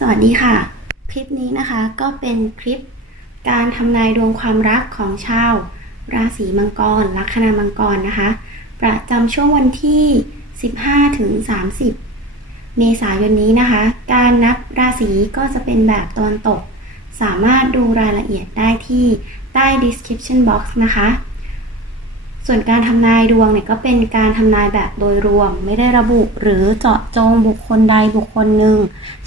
สวัสดีค่ะ คลิปนี้นะคะก็เป็นคลิปการทำนายดวงความรักของชาว ราศีมังกร ลัคนามังกรนะคะ ประจำช่วงวันที่ 15ถึง30 เมษายนนี้นะคะ การนับราศีก็จะเป็นแบบตะวันตก สามารถดูรายละเอียดได้ที่ใต้ description box นะคะ ส่วนการทำนายดวงเนี่ยก็เป็นการทำนายแบบโดยรวม ไม่ได้ระบุหรือเจาะจงบุคคลใดบุคคลหนึ่ง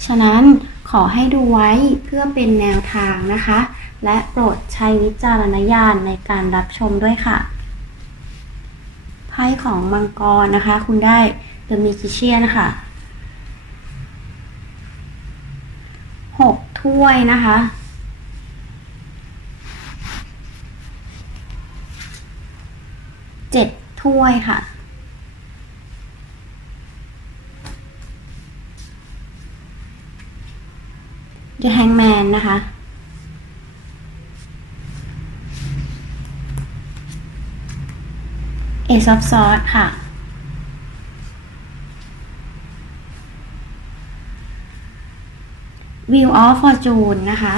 ฉะนั้นขอให้ดูไว้เพื่อเป็นแนวทางนะคะ และโปรดใช้วิจารณญาณในการรับชมด้วยค่ะ ไพ่ของมังกรนะคะ คุณได้ The Magician ค่ะหกถ้วยนะคะ เจ็ด ถ้วยค่ะ The Hangman นะคะ Ace of Swords ค่ะ Wheel of Fortune นะคะ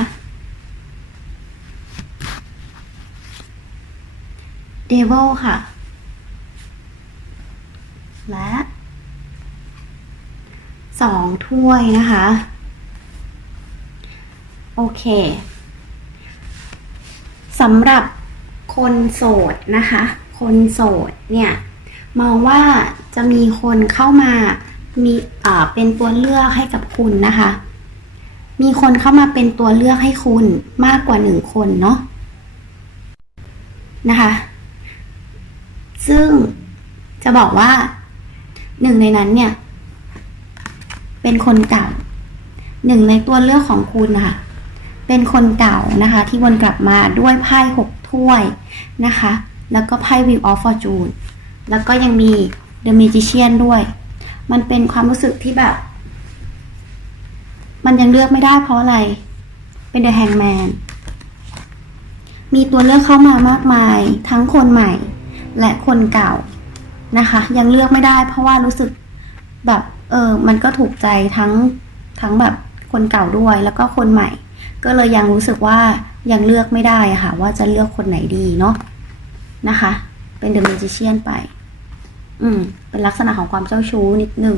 Devil ค่ะ และสองถ้วยนะคะ โอเคสำหรับคนโสดนะคะ คนโสดเนี่ยมองว่าจะมีคนเข้ามามีอ่าเป็นตัวเลือกให้กับคุณนะคะ มีคนเข้ามาเป็นตัวเลือกให้คุณมากกว่าหนึ่งคนเนาะนะคะ ซึ่งจะบอกว่า หนึ่งในนั้นเนี่ย เป็นคนเก่า หนึ่งในตัวเลือกของคุณนะคะเป็นคนเก่านะคะ ที่วนกลับมาด้วยไพ่หกถ้วยนะคะ แล้วก็ไพ่ Wheel of Fortune แล้วก็ยังมี The Magician ด้วย มันเป็นความรู้สึกที่แบบ มันยังเลือกไม่ได้เพราะอะไร เป็น The Hangman มีตัวเลือกเข้ามามากมาย ทั้งคนใหม่ และคนเก่า นะคะ ยังเลือกไม่ได้ เพราะว่ารู้สึกแบบเออมันก็ถูกใจทั้งทั้งแบบคนเก่าด้วยแล้วก็คนใหม่ ก็เลยยังรู้สึกว่ายังเลือกไม่ได้ะค่ะ ว่าจะเลือกคนไหนดีเนาะนะคะ เป็น The Magician ไป อืม เป็นลักษณะของความเจ้าชู้นิดหนึ่ง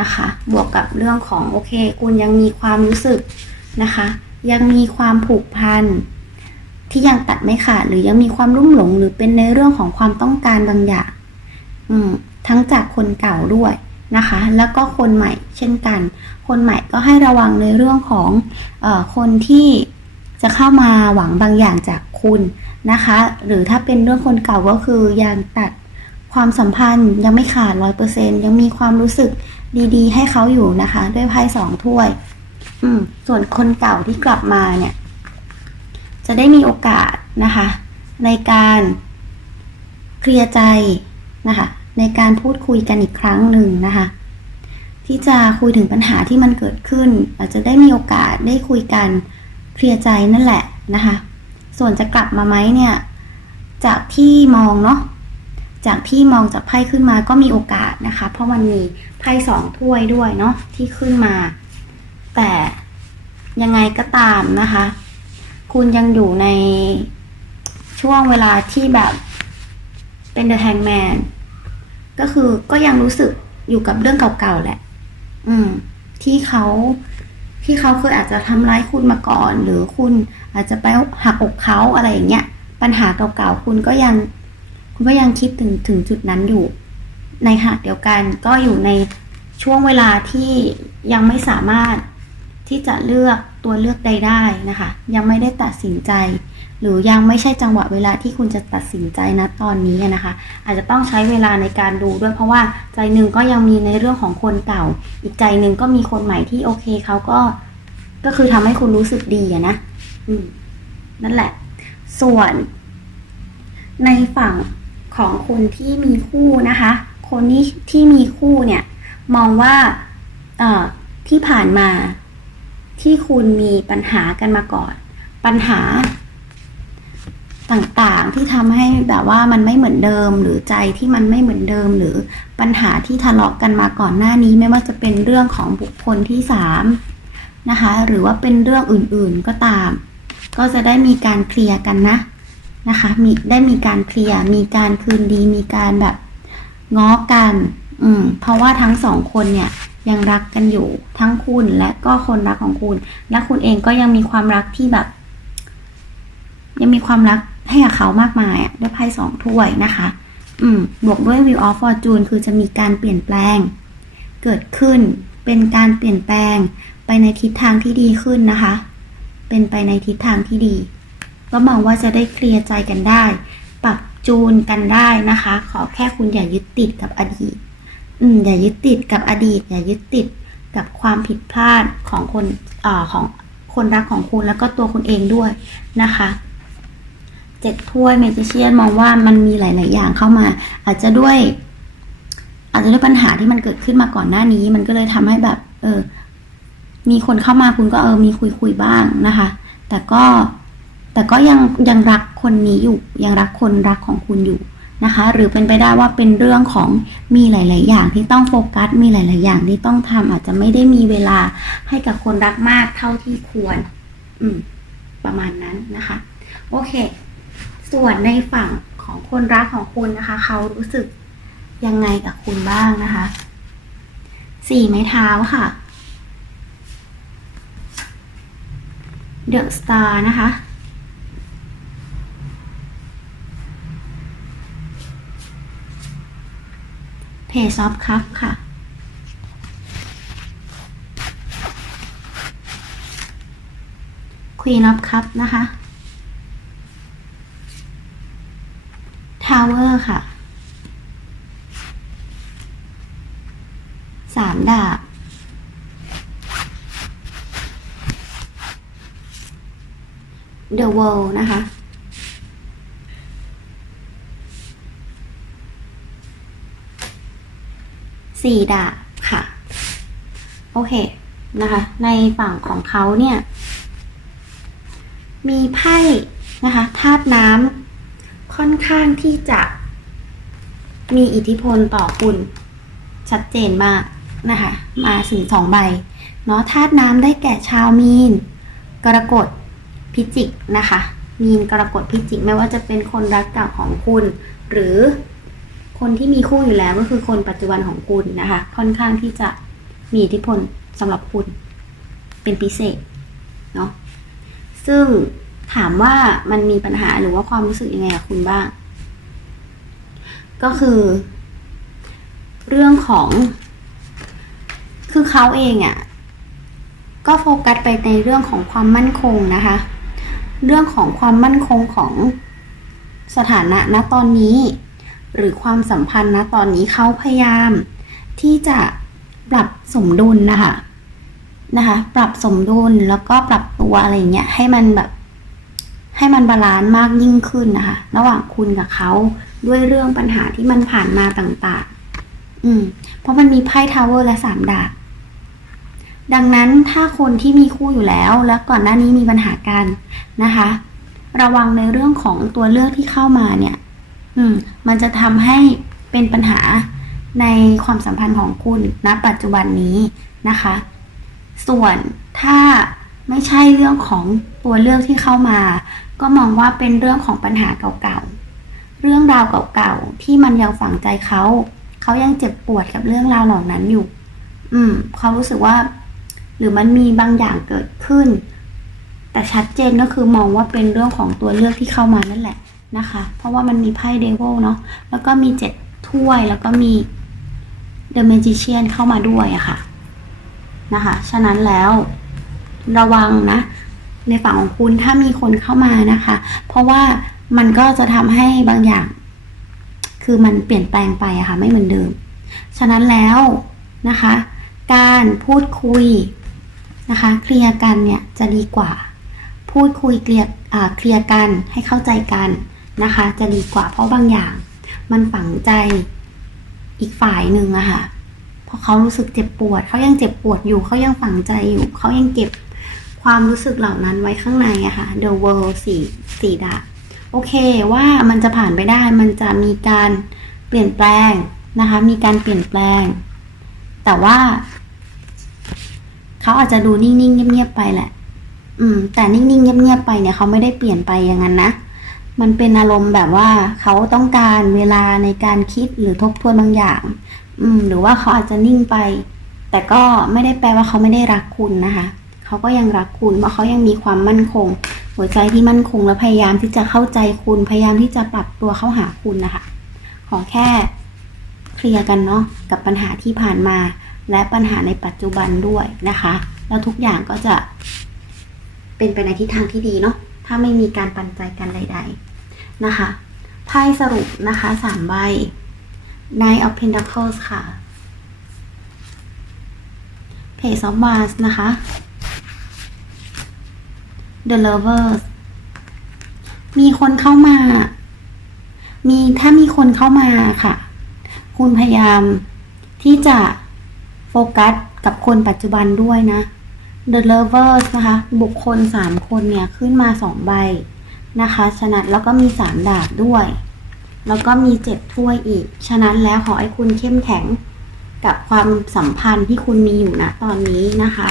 นะคะ บวกกับเรื่องของโอเค คุณยังมีความรู้สึกนะคะ ยังมีความผูกพันที่ยังตัดไม่ขาดหรือยังมีความรุ่มหลง หรือเป็นในเรื่องของความต้องการบางอย่าง ทั้งจากคนเก่าด้วยนะคะ แล้วก็คนใหม่เช่นกัน คนใหม่ก็ให้ระวังในเรื่องของออคนที่จะเข้ามาหวังบางอย่างจากคุณนะคะ หรือถ้าเป็นเรื่องคนเก่าก็คือยังตัดความสัมพันธ์ยังไม่ขาดร้อยเปอร์เซ็นยังมีความรู้สึกดีๆ ให้เขาอยู่นะคะ ด้วยไพ่สองถ้วย อืม ส่วนคนเก่าที่กลับมาเนี่ย จะได้มีโอกาสนะคะ ในการเคลียร์ใจนะคะ ในการพูดคุยกันอีกครั้งหนึ่งนะคะ ที่จะคุยถึงปัญหาที่มันเกิดขึ้น อาจจะได้มีโอกาสได้คุยกันเคลียร์ใจนั่นแหละนะคะ ส่วนจะกลับมาไหมเนี่ย จากที่มองเนาะจากที่มองจากไพ่ขึ้นมาก็มีโอกาสนะคะ เพราะมันมีไพ่สองถ้วยด้วยเนาะที่ขึ้นมา แต่ยังไงก็ตามนะคะ คุณยังอยู่ในช่วงเวลาที่แบบเป็น The Hangman ก็คือก็ยังรู้สึกอยู่กับเรื่องเก่าๆแหละ อืม ที่เขาที่เขาเคยอาจจะทำร้ายคุณมาก่อน หรือคุณอาจจะไปหักอกเขาอะไรอย่างเงี้ยปัญหาเก่าๆคุณก็ยัง คุณก็ยังคิดถึงถึงจุดนั้นอยู่ ในขณะเดียวกันก็อยู่ในช่วงเวลาที่ยังไม่สามารถที่จะเลือกตัวเลือกใดได้นะคะ ยังไม่ได้ตัดสินใจ หรือยังไม่ใช่จังหวะเวลาที่คุณจะตัดสินใจนะตอนนี้นะคะ อาจจะต้องใช้เวลาในการดูด้วยเพราะว่าใจหนึ่งก็ยังมีในเรื่องของคนเก่า อีกใจหนึ่งก็มีคนใหม่ที่โอเคเขาก็ก็คือทำให้คุณรู้สึกดีอะนะอืมนั่นแหละ ส่วน ในฝั่งของคนที่มีคู่นะคะ คนนี้ที่มีคู่เนี่ย มองว่าที่ผ่านมาที่คุณมีปัญหากันมาก่อน ปัญหา ต่างๆที่ทำให้แบบว่ามันไม่เหมือนเดิม หรือใจที่มันไม่เหมือนเดิม หรือปัญหาที่ทะเลาะกันมาก่อนหน้านี้ ไม่ว่าจะเป็นเรื่องของบุคคลที่สามนะคะหรือว่าเป็นเรื่องอื่นๆก็ตาม ก็จะได้มีการเคลียร์กันนะนะคะมีได้มีการเคลียร์มีการคืนดีมีการแบบง้อกันอืมเพราะว่าทั้งสองคนเนี่ยยังรักกันอยู่ทั้งคุณและก็คนรักของคุณ และคุณเองก็ยังมีความรักที่แบบ ยังมีความรักให้กับเขามากมายอะด้วยไพ่สองถ้วยนะคะ อืมบวกด้วย Wheel of Fortune คือจะมีการเปลี่ยนแปลง เกิดขึ้นเป็นการเปลี่ยนแปลงไปในทิศทางที่ดีขึ้นนะคะ เป็นไปในทิศทางที่ดี ก็มองว่าจะได้เคลียร์ใจกันได้ ปรับจูนกันได้นะคะ ขอแค่คุณอย่ายึดติดกับอดีต อืมอย่ายึดติดกับอดีต อย่ายึดติดกับความผิดพลาดของคนอ่าของคนรักของคุณแล้วก็ตัวคุณเองด้วยนะคะ เจ็ดถ้วยเมจิเชียนมองว่ามันมีหลาย ๆ อย่างเข้ามา อาจจะด้วย อาจจะด้วยปัญหาที่มันเกิดขึ้นมาก่อนหน้านี้ มันก็เลยทำให้แบบ เออ มีคนเข้ามาคุณก็เออมีคุยคุยบ้างนะคะ แต่ก็แต่ก็ยังยังรักคนนี้อยู่ ยังรักคนรักของคุณอยู่นะคะ หรือเป็นไปได้ว่าเป็นเรื่องของมีหลาย ๆ อย่างที่ต้องโฟกัส มีหลาย ๆ อย่างที่ต้องทำอาจจะไม่ได้มีเวลาให้กับคนรักมากเท่าที่ควร อืม ประมาณนั้นนะคะ โอเค ส่วนในฝั่งของคนรักของคุณนะคะ เขารู้สึกยังไงกับคุณบ้างนะคะ สี่ไม้เท้าค่ะ The Star นะคะ Page of Cup ค่ะ Queen of Cup นะคะ Tower ค่ะสามดาบ The World นะคะสี่ดาบค่ะ โอเคนะคะ ในฝั่งของเขาเนี่ย มีไพ่นะคะธาตุน้ำ ค่อนข้างที่จะมีอิทธิพลต่อคุณ ชัดเจนมากนะคะ มาถึงสองใบ เนาะธาตุน้ำได้แก่ชาวมีน กรกฎพิจิกนะคะ มีนกรกฎพิจิกไม่ว่าจะเป็นคนรักเก่าของคุณ หรือคนที่มีคู่อยู่แล้วก็คือคนปัจจุบันของคุณนะคะ ค่อนข้างที่จะมีอิทธิพลสำหรับคุณ เป็นพิเศษเนาะซึ่ง ถามว่ามันมีปัญหาหรือว่าความรู้สึกยังไงกับคุณบ้าง ก็คือ เรื่องของ คือเขาเองอะ่ะ ก็โฟกัสไปในเรื่องของความมั่นคงนะคะ เรื่องของความมั่นคงของสถานะณตอนนี้ หรือความสัมพันธ์ณตอนนี้เขาพยายาม ที่จะปรับสมดุลนะคะนะคะ ปรับสมดุลแล้วก็ปรับตัวอะไรเงี้ยให้มันแบบ ให้มันบาลานซ์มากยิ่งขึ้นนะคะ ระหว่างคุณกับเขาด้วยเรื่องปัญหาที่มันผ่านมาต่างๆ อืม เพราะมันมีไพ่ทาวเวอร์และสามดาบ ดังนั้นถ้าคนที่มีคู่อยู่แล้ว แล้วก่อนหน้านี้มีปัญหากันนะคะ ระวังในเรื่องของตัวเลือกที่เข้ามาเนี่ย อืม มันจะทำให้เป็นปัญหาในความสัมพันธ์ของคุณณปัจจุบันนี้นะคะ ส่วนถ้า ไม่ใช่เรื่องของตัวเลือกที่เข้ามา ก็มองว่าเป็นเรื่องของปัญหาเก่าๆ เรื่องราวเก่าๆ ที่มันยังฝังใจเขา เขายังเจ็บปวดกับเรื่องราวเหล่านั้นอยู่ อืมเขารู้สึกว่า หรือมันมีบางอย่างเกิดขึ้น แต่ชัดเจนก็คือมองว่าเป็นเรื่องของตัวเลือกที่เข้ามานั่นแหละนะคะ เพราะว่ามันมีไพ่เดวิลเนาะ แล้วก็มีเจ็ดถ้วย แล้วก็มีเดอะ m มจิเชียนเข้ามาด้วยอะค่ะ นะคะ ฉะนั้นแล้ว ระวังนะ ในฝั่งของคุณถ้ามีคนเข้ามานะคะ เพราะว่ามันก็จะทำให้บางอย่าง คือมันเปลี่ยนแปลงไปอะค่ะ ไม่เหมือนเดิม ฉะนั้นแล้วนะคะ การพูดคุยนะคะเคลียร์กันเนี่ยจะดีกว่า พูดคุยเคลียร์อ่าเคลียร์กันให้เข้าใจกันนะคะ จะดีกว่าเพราะบางอย่าง มันฝังใจอีกฝ่ายหนึ่งอะค่ะเพราะเขารู้สึกเจ็บปวด เขายังเจ็บปวดอยู่ เขายังฝังใจอยู่ เขายังเก็บ ความรู้สึกเหล่านั้นไว้ข้างในอะค่ะ The World สี่สี่ดาโอเคว่ามันจะผ่านไปได้มันจะมีการเปลี่ยนแปลงนะคะ มีการเปลี่ยนแปลง แต่ว่า เขาอาจจะดูนิ่งๆเงียบๆไปแหละ อืม แต่นิ่งๆเงียบๆไปเนี่ยเขาไม่ได้เปลี่ยนไปอย่างนั้นนะมันเป็นอารมณ์แบบว่าเขาต้องการเวลาในการคิดหรือทบทวนบางอย่าง อืม หรือว่าเขาอาจจะนิ่งไป แต่ก็ไม่ได้แปลว่าเขาไม่ได้รักคุณนะคะ เขาก็ยังรักคุณเพราะเขายังมีความมั่นคง หัวใจที่มั่นคงและพยายามที่จะเข้าใจคุณพยายามที่จะปรับตัวเข้าหาคุณนะคะขอแค่เคลียร์กันเนาะกับปัญหาที่ผ่านมา และปัญหาในปัจจุบันด้วยนะคะ แล้วทุกอย่างก็จะ เป็นไปในทิศทางที่ดีเนาะถ้าไม่มีการปันใจกันใด ๆนะคะไพ่สรุปนะคะสามใบ Nine of Pentacles ค่ะ Page of Wands นะคะ The Lovers มีคนเข้ามา มีถ้ามีคนเข้ามาค่ะ คุณพยายามที่จะโฟกัสกับคนปัจจุบันด้วยนะ The Lovers นะคะ บุคคล 3 คนเนี่ย ขึ้นมา 2 ใบนะคะฉะนั้นแล้วก็มี 3 ดาบด้วย แล้วก็มี7ถ้วยอีก ฉะนั้นแล้วขอให้คุณเข้มแข็งกับความสัมพันธ์ที่คุณมีอยู่นะตอนนี้นะคะ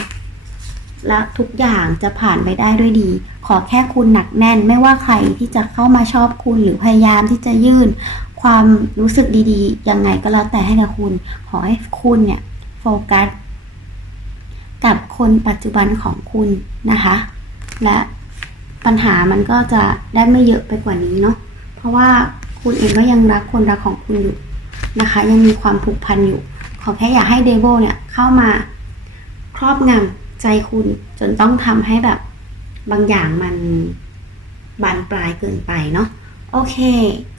และทุกอย่างจะผ่านไปได้ด้วยดี ขอแค่คุณหนักแน่น ไม่ว่าใครที่จะเข้ามาชอบคุณหรือพยายามที่จะยื่น ความรู้สึกดีๆ ยังไงก็แล้วแต่ให้กับคุณ ขอให้คุณเนี่ยโฟกัสกับคนปัจจุบันของคุณนะคะ และปัญหามันก็จะได้ไม่เยอะไปกว่านี้เนาะ เพราะว่าคุณเองก็ยังรักคนรักของคุณอยู่นะคะ ยังมีความผูกพันอยู่ ขอแค่อย่าให้เดโบเนี่ยเข้ามาครอบงำ ใจคุณจนต้องทำให้แบบบางอย่างมันบานปลายเกินไปเนาะโอเค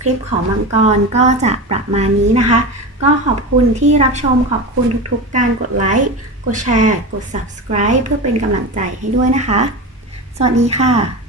คลิปของมังกรก็จะประมาณนี้นะคะ ก็ขอบคุณที่รับชมขอบคุณทุกๆ การกดไลค์ กดแชร์ กด subscribe เพื่อเป็นกำลังใจให้ด้วยนะคะ สวัสดีค่ะ